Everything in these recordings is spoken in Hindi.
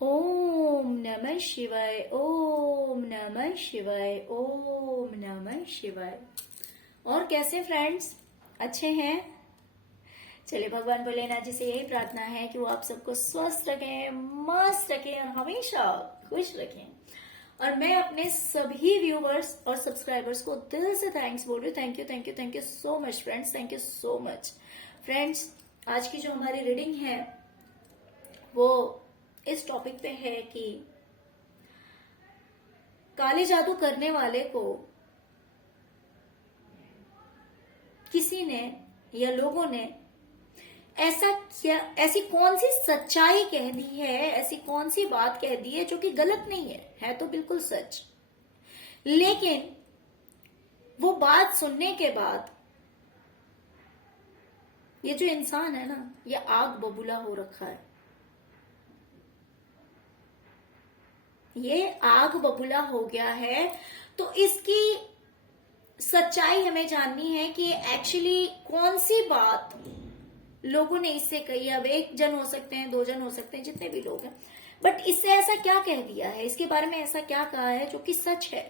ओम नमः शिवाय, ओम नमः शिवाय, ओम नमः शिवाय। और कैसे फ्रेंड्स, अच्छे हैं? चलिए, भगवान भोलेनाथ जी से यही प्रार्थना है कि वो आप सबको स्वस्थ रखें, मस्त रखें और हमेशा खुश रखें। और मैं अपने सभी व्यूवर्स और सब्सक्राइबर्स को दिल से थैंक्स बोल रही हूँ। Thank you, thank you, thank you so much friends, thank you so much friends. आज की जो हमारी रीडिंग है वो इस टॉपिक पे है कि काले जादू करने वाले को किसी ने या लोगों ने ऐसी कौन सी सच्चाई कह दी है, ऐसी कौन सी बात कह दी है जो कि गलत नहीं है तो बिल्कुल सच। लेकिन वो बात सुनने के बाद ये जो इंसान है ना, ये आग बबूला हो रखा है। ये आग बबूला हो गया है। तो इसकी सच्चाई हमें जाननी है कि एक्चुअली कौन सी बात लोगों ने इससे कही। अब एक जन हो सकते हैं, दो जन हो सकते हैं, जितने भी लोग हैं, बट इससे ऐसा क्या कह दिया है, इसके बारे में ऐसा क्या कहा है जो कि सच है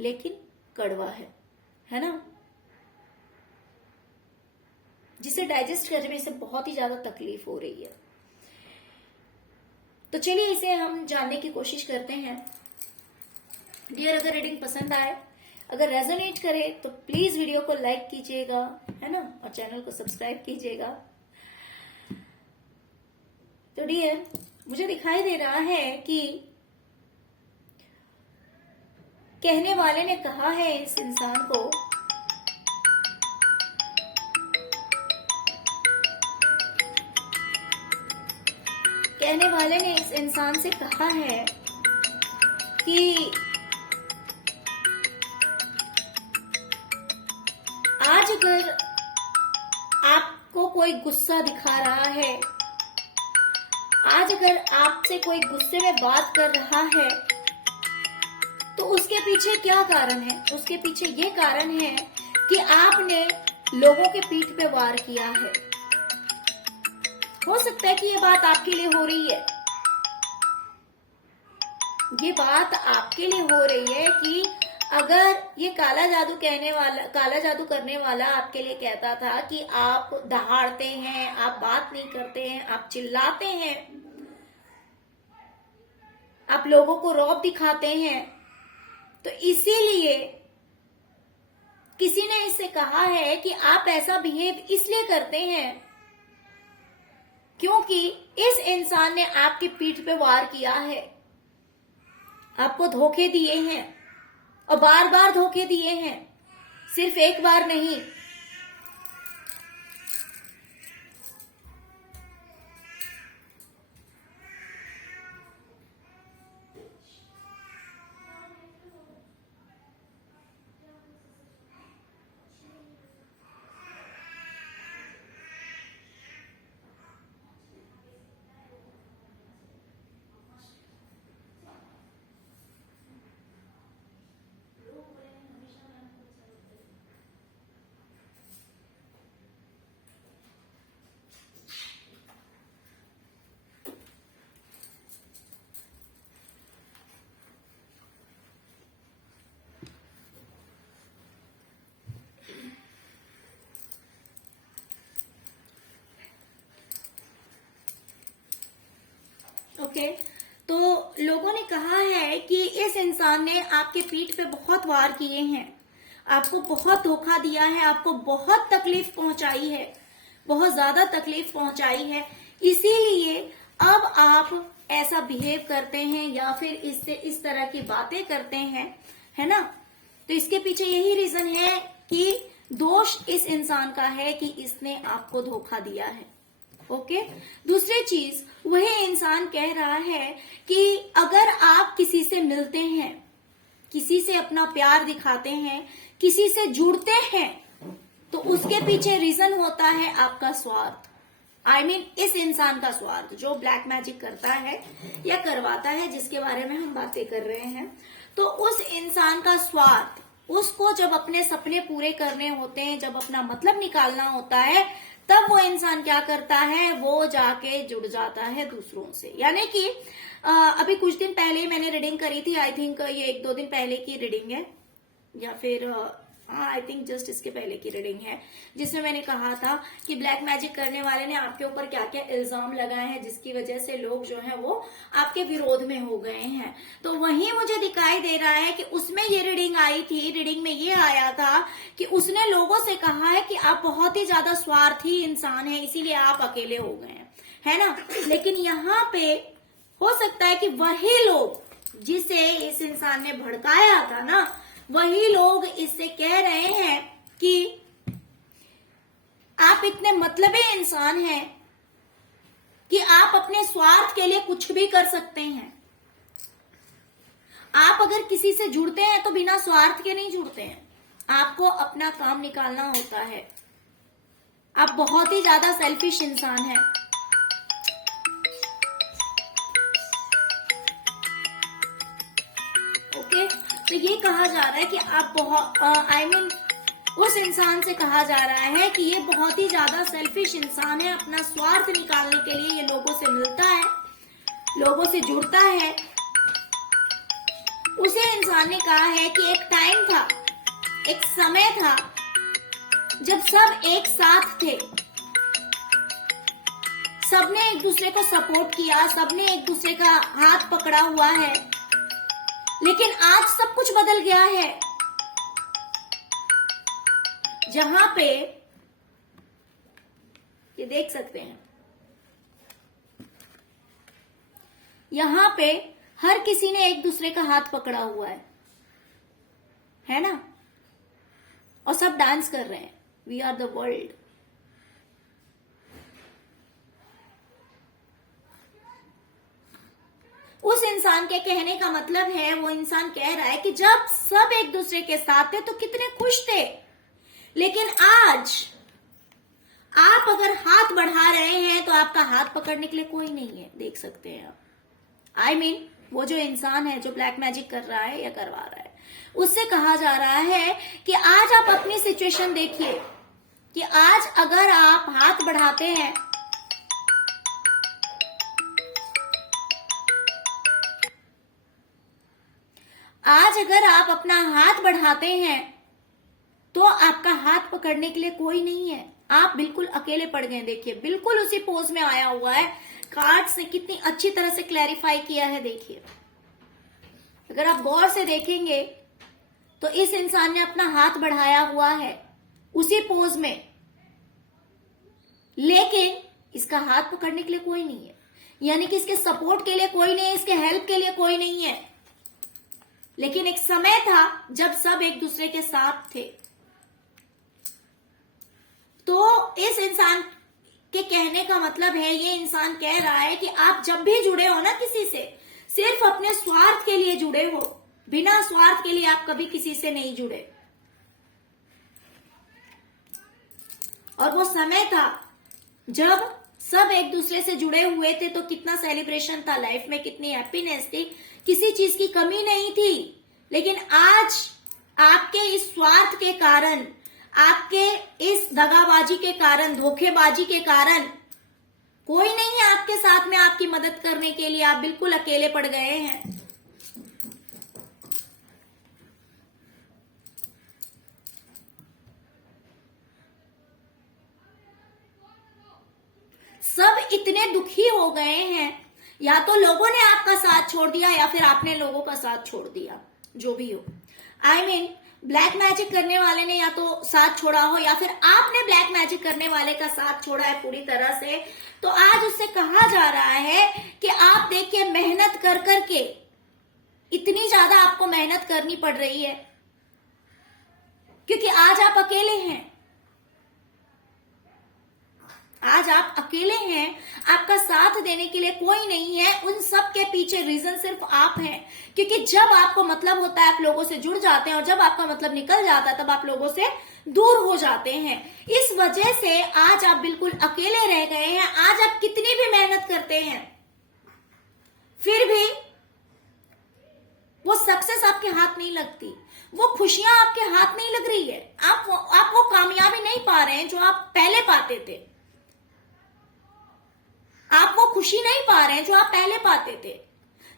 लेकिन कड़वा है ना, जिसे डाइजेस्ट करने में इसे बहुत ही ज्यादा तकलीफ हो रही है। तो चलिए इसे हम जानने की कोशिश करते हैं। डियर, अगर रीडिंग पसंद आए, अगर रेजोनेट करे तो प्लीज वीडियो को लाइक कीजिएगा, है ना, और चैनल को सब्सक्राइब कीजिएगा। तो डियर, मुझे दिखाई दे रहा है कि कहने वाले ने कहा है इस इंसान को कहने वाले ने इस इंसान से कहा है कि आज अगर आपको कोई गुस्सा दिखा रहा है, आज अगर आपसे कोई गुस्से में बात कर रहा है, तो उसके पीछे क्या कारण है? उसके पीछे ये कारण है कि आपने लोगों के पीठ पे वार किया है। हो सकता है कि ये बात आपके लिए हो रही है, ये बात आपके लिए हो रही है कि अगर ये काला जादू करने वाला आपके लिए कहता था कि आप दहाड़ते हैं, आप बात नहीं करते हैं, आप चिल्लाते हैं, आप लोगों को रौब दिखाते हैं, तो इसीलिए किसी ने इससे कहा है कि आप ऐसा बिहेव इसलिए करते हैं क्योंकि इस इंसान ने आपकी पीठ पे वार किया है, आपको धोखे दिए हैं और बार बार धोखे दिए हैं, सिर्फ एक बार नहीं। ओके, तो लोगों ने कहा है कि इस इंसान ने आपके पीठ पे बहुत वार किए हैं, आपको बहुत धोखा दिया है, आपको बहुत तकलीफ पहुंचाई है, बहुत ज्यादा तकलीफ पहुंचाई है, इसीलिए अब आप ऐसा बिहेव करते हैं या फिर इससे इस तरह की बातें करते हैं, है ना। तो इसके पीछे यही रीजन है कि दोष इस इंसान का है कि इसने आपको धोखा दिया है। ओके, दूसरी चीज, वही इंसान कह रहा है कि अगर आप किसी से मिलते हैं, किसी से अपना प्यार दिखाते हैं, किसी से जुड़ते हैं, तो उसके पीछे रीजन होता है आपका स्वार्थ। I mean, इस इंसान का स्वार्थ जो ब्लैक मैजिक करता है या करवाता है, जिसके बारे में हम बातें कर रहे हैं, तो उस इंसान का स्वार्थ, उसको जब अपने सपने पूरे करने होते हैं, जब अपना मतलब निकालना होता है, तब वो इंसान क्या करता है, वो जाके जुड़ जाता है दूसरों से। यानी कि अभी कुछ दिन पहले ही मैंने रीडिंग करी थी, आई थिंक ये 1-2 दिन पहले की रीडिंग है, या फिर हाँ आई थिंक जस्ट इसके पहले की रीडिंग है, जिसमें मैंने कहा था कि ब्लैक मैजिक करने वाले ने आपके ऊपर क्या क्या इल्जाम लगाए हैं, जिसकी वजह से लोग जो है वो आपके विरोध में हो गए हैं। तो वहीं मुझे दिखाई दे रहा है कि उसमें ये रीडिंग आई थी, रीडिंग में ये आया था कि उसने लोगों से कहा है कि आप बहुत ही ज्यादा स्वार्थी इंसान है, इसीलिए आप अकेले हो गए हैं, है ना। लेकिन यहाँ पे हो सकता है कि वही लोग जिसे इस इंसान ने भड़काया था ना, वही लोग इससे कह रहे हैं कि आप इतने मतलबी इंसान हैं कि आप अपने स्वार्थ के लिए कुछ भी कर सकते हैं। आप अगर किसी से जुड़ते हैं तो बिना स्वार्थ के नहीं जुड़ते हैं, आपको अपना काम निकालना होता है। आप बहुत ही ज्यादा सेल्फिश इंसान हैं। ओके, तो ये कहा जा रहा है कि आप बहुत उस इंसान से कहा जा रहा है कि ये बहुत ही ज्यादा सेल्फिश इंसान है। अपना स्वार्थ निकालने के लिए ये लोगों से मिलता है, लोगों से जुड़ता है। उसे इंसान ने कहा है कि एक टाइम था, एक समय था जब सब एक साथ थे, सबने एक दूसरे को सपोर्ट किया, सबने एक दूसरे का हाथ पकड़ा हुआ है। लेकिन आज सब कुछ बदल गया है। जहां पे ये देख सकते हैं, यहां पे हर किसी ने एक दूसरे का हाथ पकड़ा हुआ है ना, और सब डांस कर रहे हैं, वी आर द वर्ल्ड। उस इंसान के कहने का मतलब है, वो इंसान कह रहा है कि जब सब एक दूसरे के साथ थे तो कितने खुश थे, लेकिन आज आप अगर हाथ बढ़ा रहे हैं तो आपका हाथ पकड़ने के लिए कोई नहीं है। देख सकते हैं आप। I mean, वो जो इंसान है जो ब्लैक मैजिक कर रहा है या करवा रहा है, उससे कहा जा रहा है कि आज आप अपनी सिचुएशन देखिए कि आज अगर आप हाथ बढ़ाते हैं अपना हाथ बढ़ाते हैं तो आपका हाथ पकड़ने के लिए कोई नहीं है, आप बिल्कुल अकेले पड़ गए। देखिए बिल्कुल उसी पोज में आया हुआ है, कार्ड्स ने कितनी अच्छी तरह से क्लैरिफाई किया है। देखिए अगर आप गौर से देखेंगे तो इस इंसान ने अपना हाथ बढ़ाया हुआ है उसी पोज में, लेकिन इसका हाथ पकड़ने के लिए कोई नहीं है, यानी कि इसके सपोर्ट के लिए कोई नहीं है, इसके हेल्प के लिए कोई नहीं है। लेकिन एक समय था जब सब एक दूसरे के साथ थे। तो इस इंसान के कहने का मतलब है, ये इंसान कह रहा है कि आप जब भी जुड़े हो ना किसी से, सिर्फ अपने स्वार्थ के लिए जुड़े हो, बिना स्वार्थ के लिए आप कभी किसी से नहीं जुड़े। और वो समय था जब सब एक दूसरे से जुड़े हुए थे, तो कितना सेलिब्रेशन था लाइफ में, कितनी हैप्पीनेस थी, किसी चीज की कमी नहीं थी। लेकिन आज आपके इस स्वार्थ के कारण, आपके इस दगाबाजी के कारण, धोखेबाजी के कारण कोई नहीं है आपके साथ में आपकी मदद करने के लिए, आप बिल्कुल अकेले पड़ गए हैं। सब इतने दुखी हो गए हैं, या तो लोगों ने आपका साथ छोड़ दिया या फिर आपने लोगों का साथ छोड़ दिया, जो भी हो। I mean, ब्लैक मैजिक करने वाले ने या तो साथ छोड़ा हो या फिर आपने ब्लैक मैजिक करने वाले का साथ छोड़ा है पूरी तरह से। तो आज उससे कहा जा रहा है कि आप देखिए मेहनत कर करके, इतनी ज्यादा आपको मेहनत करनी पड़ रही है क्योंकि आज आप अकेले हैं। आज आप अकेले हैं, आपका साथ देने के लिए कोई नहीं है। उन सब के पीछे रीजन सिर्फ आप हैं, क्योंकि जब आपको मतलब होता है आप लोगों से जुड़ जाते हैं, और जब आपका मतलब निकल जाता है तब आप लोगों से दूर हो जाते हैं। इस वजह से आज आप बिल्कुल अकेले रह गए हैं। आज आप कितनी भी मेहनत करते हैं फिर भी वो सक्सेस आपके हाथ नहीं लगती, वो खुशियां आपके हाथ नहीं लग रही है, आप वो कामयाबी नहीं पा रहे हैं जो आप पहले पाते थे। खुशी नहीं पा रहे हैं जो आप पहले पाते थे।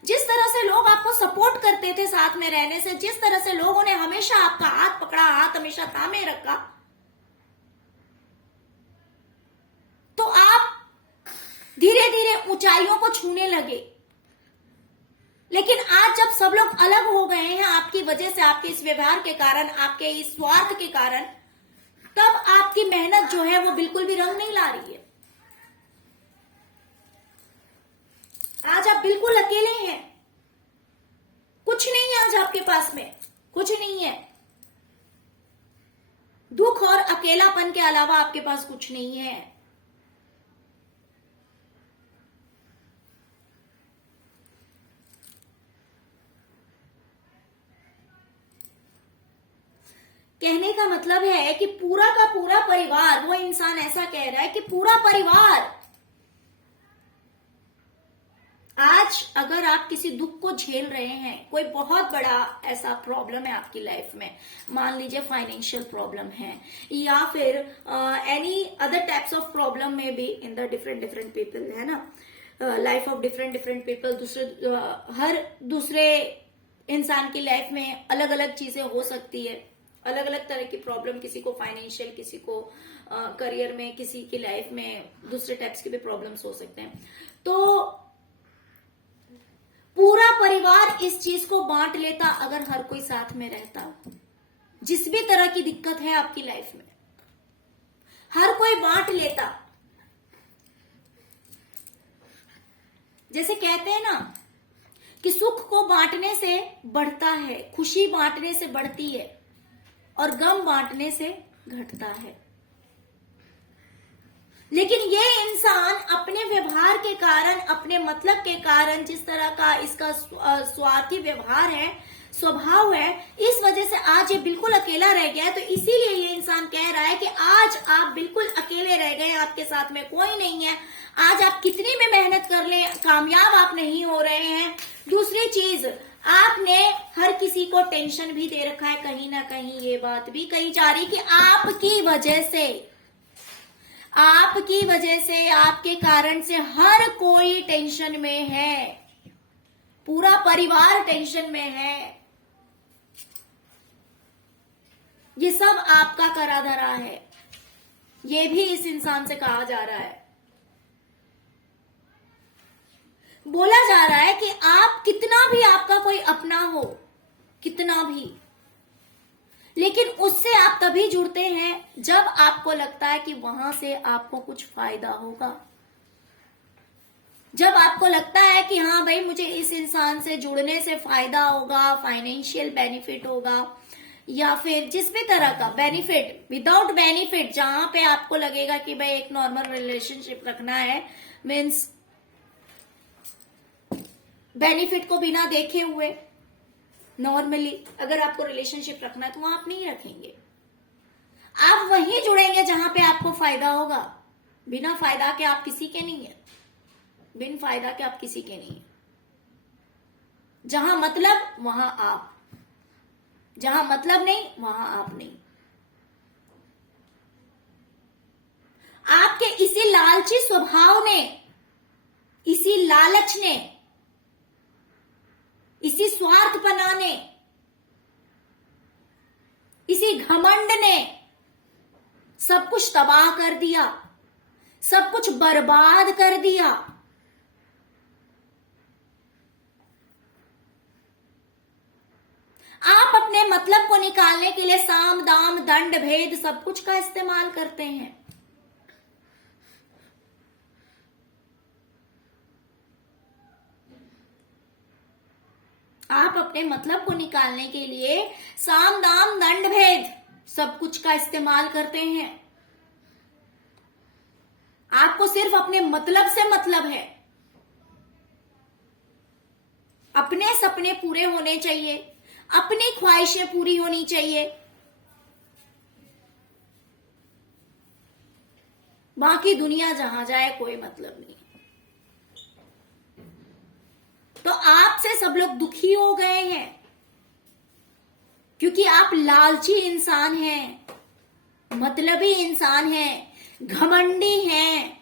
जिस तरह से लोग आपको सपोर्ट करते थे साथ में रहने से, जिस तरह से लोगों ने हमेशा आपका हाथ पकड़ा, हाथ हमेशा थामे रखा, तो आप धीरे धीरे ऊंचाइयों को छूने लगे। लेकिन आज जब सब लोग अलग हो गए हैं आपकी वजह से, आपके इस व्यवहार के कारण, आपके इस स्वार्थ के कारण, तब आपकी मेहनत जो है वो बिल्कुल भी रंग नहीं ला रही है। आज आप बिल्कुल अकेले हैं, कुछ नहीं है आज आपके पास में, कुछ नहीं है। दुख और अकेलापन के अलावा आपके पास कुछ नहीं है। कहने का मतलब है कि पूरा का पूरा परिवार, वो इंसान ऐसा कह रहा है कि पूरा परिवार, आज अगर आप किसी दुख को झेल रहे हैं, कोई बहुत बड़ा ऐसा प्रॉब्लम है आपकी लाइफ में, मान लीजिए फाइनेंशियल प्रॉब्लम है या फिर any other types of problem में भी इन द डिफरेंट पीपल, है ना, लाइफ ऑफ डिफरेंट पीपल, हर दूसरे इंसान की लाइफ में अलग अलग चीजें हो सकती है, अलग अलग तरह की प्रॉब्लम, किसी को फाइनेंशियल, किसी को करियर में, किसी की लाइफ में दूसरे टाइप्स के भी प्रॉब्लम्स हो सकते हैं। तो पूरा परिवार इस चीज को बांट लेता अगर हर कोई साथ में रहता। जिस भी तरह की दिक्कत है आपकी लाइफ में, हर कोई बांट लेता। जैसे कहते हैं ना कि सुख को बांटने से बढ़ता है, खुशी बांटने से बढ़ती है और गम बांटने से घटता है। लेकिन ये इंसान अपने व्यवहार के कारण, अपने मतलब के कारण, जिस तरह का इसका स्वार्थी व्यवहार है, स्वभाव है, इस वजह से आज ये बिल्कुल अकेला रह गया है। तो इसीलिए ये इंसान कह रहा है कि आज आप बिल्कुल अकेले रह गए, आपके साथ में कोई नहीं है। आज आप कितनी भी मेहनत कर ले, कामयाब आप नहीं हो रहे हैं। दूसरी चीज, आपने हर किसी को टेंशन भी दे रखा है। कहीं ना कहीं ये बात भी कही जा रही कि आपकी वजह से, आपके कारण से हर कोई टेंशन में है, पूरा परिवार टेंशन में है। ये सब आपका करा धरा है, ये भी इस इंसान से कहा जा रहा है। बोला जा रहा है कि आप कितना भी आपका कोई अपना हो, कितना भी, लेकिन उससे आप तभी जुड़ते हैं जब आपको लगता है कि वहां से आपको कुछ फायदा होगा। जब आपको लगता है कि हाँ भाई, मुझे इस इंसान से जुड़ने से फायदा होगा, फाइनेंशियल बेनिफिट होगा, या फिर जिस भी तरह का बेनिफिट, विदाउट बेनिफिट, जहां पे आपको लगेगा कि भाई एक नॉर्मल रिलेशनशिप रखना है, मीन्स बेनिफिट को बिना देखे हुए नॉर्मली अगर आपको रिलेशनशिप रखना है तो वहां आप नहीं रखेंगे। आप वहीं जुड़ेंगे जहां पे आपको फायदा होगा। बिना फायदा के आप किसी के नहीं है, बिन फायदा के आप किसी के नहीं है। जहां मतलब वहां आप, जहां मतलब नहीं वहां आप नहीं। आपके इसी लालची स्वभाव ने, इसी लालच ने, इसी स्वार्थपना ने, इसी घमंड ने सब कुछ तबाह कर दिया, सब कुछ बर्बाद कर दिया। आप अपने मतलब को निकालने के लिए साम दाम दंड भेद सब कुछ का इस्तेमाल करते हैं। आप अपने मतलब को निकालने के लिए साम दाम दंड भेद सब कुछ का इस्तेमाल करते हैं। आपको सिर्फ अपने मतलब से मतलब है। अपने सपने पूरे होने चाहिए, अपनी ख्वाहिशें पूरी होनी चाहिए, बाकी दुनिया जहां जाए कोई मतलब नहीं। तो आपसे सब लोग दुखी हो गए हैं क्योंकि आप लालची इंसान हैं, मतलबी इंसान हैं, घमंडी हैं,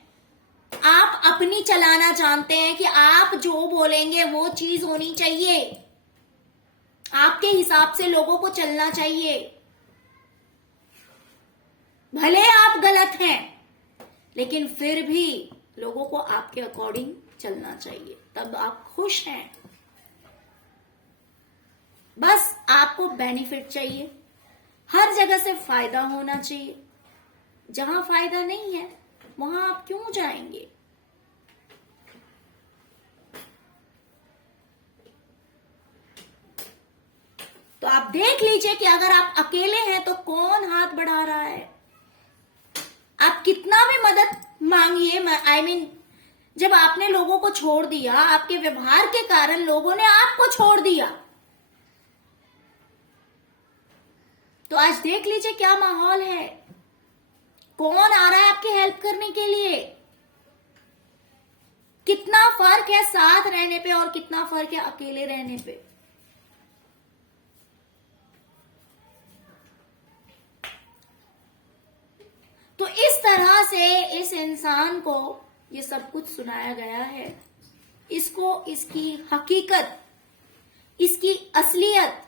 आप अपनी चलाना जानते हैं कि आप जो बोलेंगे वो चीज होनी चाहिए, आपके हिसाब से लोगों को चलना चाहिए। भले आप गलत हैं लेकिन फिर भी लोगों को आपके अकॉर्डिंग चलना चाहिए, तब आप खुश हैं। बस आपको बेनिफिट चाहिए, हर जगह से फायदा होना चाहिए। जहां फायदा नहीं है वहां आप क्यों जाएंगे? तो आप देख लीजिए कि अगर आप अकेले हैं तो कौन हाथ बढ़ा रहा है। आप कितना भी मदद मांगिए, आई मीन जब आपने लोगों को छोड़ दिया, आपके व्यवहार के कारण लोगों ने आपको छोड़ दिया, तो आज देख लीजिए क्या माहौल है। कौन आ रहा है आपकी हेल्प करने के लिए? कितना फर्क है साथ रहने पे और कितना फर्क है अकेले रहने पे। तो इस तरह से इस इंसान को ये सब कुछ सुनाया गया है, इसको इसकी हकीकत, इसकी असलियत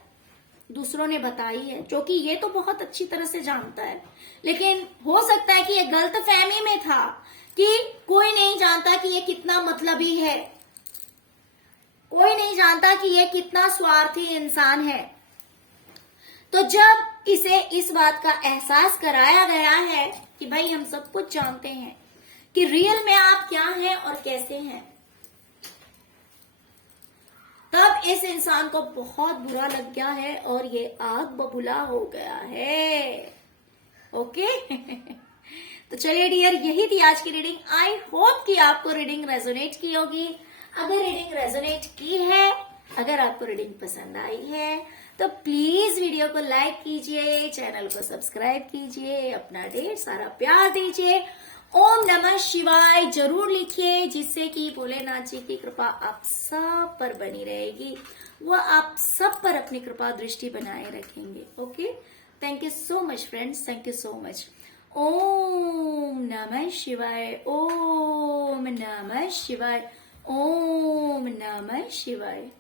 दूसरों ने बताई है, जो कि ये तो बहुत अच्छी तरह से जानता है। लेकिन हो सकता है कि ये गलतफहमी में था कि कोई नहीं जानता कि ये कितना मतलबी है, कोई नहीं जानता कि ये कितना स्वार्थी इंसान है। तो जब इसे इस बात का एहसास कराया गया है कि भाई हम सब कुछ जानते हैं कि रियल में आप क्या हैं और कैसे हैं, तब इस इंसान को बहुत बुरा लग गया है और ये आग बबूला हो गया है। ओके तो चलिए डियर, यही थी आज की रीडिंग। आई होप कि आपको रीडिंग रेजोनेट की होगी। अगर रीडिंग रेजोनेट की है, अगर आपको रीडिंग पसंद आई है, तो प्लीज वीडियो को लाइक कीजिए, चैनल को सब्सक्राइब कीजिए, अपना ढेर सारा प्यार दीजिए। ओम नमः शिवाय जरूर लिखिए, जिससे कि भोलेनाथ जी की कृपा आप सब पर बनी रहेगी, वह आप सब पर अपनी कृपा दृष्टि बनाए रखेंगे। Okay, thank you so much friends, thank you so much. ओम नमः शिवाय, ओम नमः शिवाय, ओम नमः शिवाय।